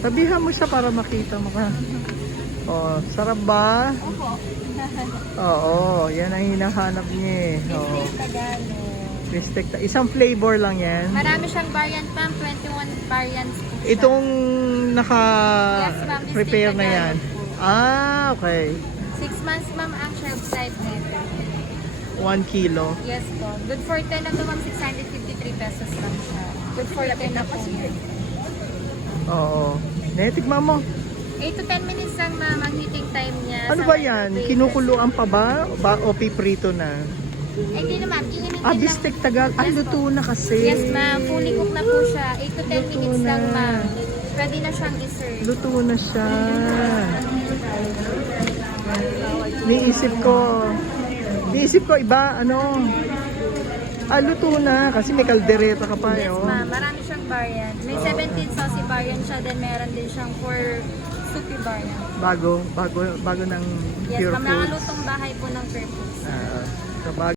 Sabihan mo siya para makita mo ka. Oh, sarap ba? Opo. Oo, yan ang hinahanap niya eh. Oo. Beefsteak Tagalog. Beefsteak. Isang flavor lang yan. Marami siyang variant ma'am, 21 variants po siya. Itong Yes, ma'am, naka-prepare na beefsteak yan. Tagalog Ah, okay. 6 months ma'am ang shelf life nito. 1 kilo. Yes po. Good for 10 na to ma'am, 653 pesos lang siya. Good for 10 na po yun. Oo. Netikman mo. 8 to 10 minutes lang ma'am ang heating time niya. Ano sa ba yan? microwave. Kinukuluan pa ba? O piprito na? Eh, hindi naman. Iinitin Ah, lang. beefsteak tagal. Ay, Yes, luto na kasi. Yes ma'am. Fully cooked na po siya. 8 to 10 Luto minutes lang na. ma'am. Pwede na siyang i-serve. Luto na siya. Niisip ko iba, ano? Ah, luto na. Kasi may kaldereta ka pa, Yes oh. ma'am. Marami siyang variant. May 17 saucy variant siya. Then meron din siyang 4 soupy variant. Bago ng Yes Pure ma'am. Foods. Nakalutong bahay po ng Pure Foods. Sa bago.